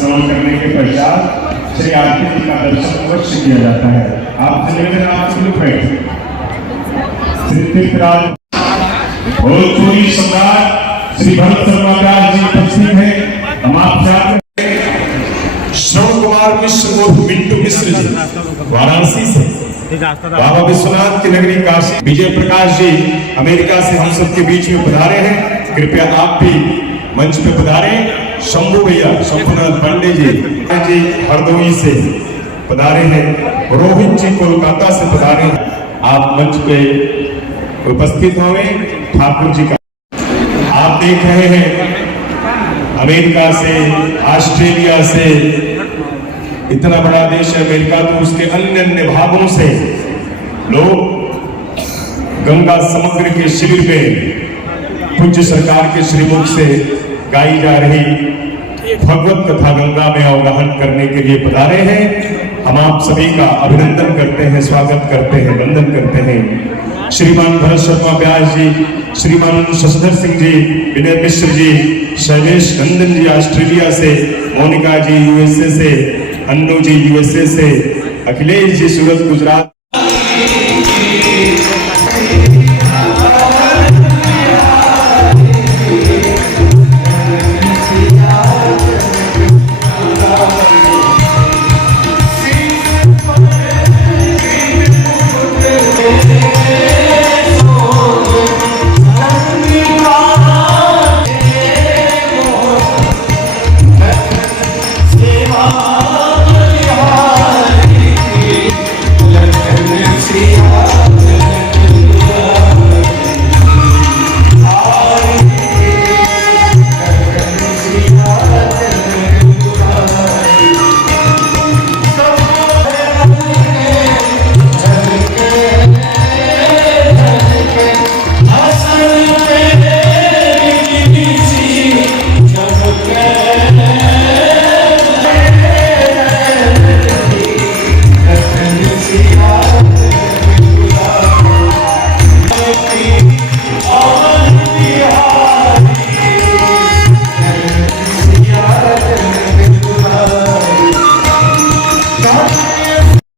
श्रवण करने के पश्चात श्री आरती जी का दर्शन अवश्य किया जाता है। आप निवेदन आपसे बैठे श्री तीर्थराज भोजपुरी सम्राट श्री भरत शर्मा व्यास जी उपस्थित हैं। हम आपसे श्रवण कुमार मिश्र और मिंटू मिश्र जी वाराणसी से, बाबा विश्वनाथ की नगरी काशी विजय प्रकाश जी अमेरिका से हम सबके बीच में पधारे हैं। कृपया आप भी मंच पे पधारे। शंभू भैया शंभुनाथ पांडे जी हरदोई से पधारे हैं। रोहित जी कोलकाता से पधारे हैं। आप मंच पे उपस्थित होंगे। ठाकुर जी का आप देख रहे हैं अमेरिका से, ऑस्ट्रेलिया से, इतना बड़ा देश है अमेरिका, तो उसके अन्य अन्य भागों से लोग गंगा समग्र के शिविर में पूज्य सरकार के श्रीमुख से गाई जा रही भगवत कथा गंगा में अवगाहन करने के लिए पधारे हैं। हम आप सभी का अभिनंदन करते हैं, स्वागत करते हैं, वंदन करते हैं। श्रीमान भरत शर्मा व्यास जी, श्रीमान शशधर सिंह जी, विनय मिश्र जी, शैलेश नंदन जी ऑस्ट्रेलिया से, मोनिका जी यूएसए से, अन्नू जी यूएसए से, अखिलेश जी सूरत गुजरात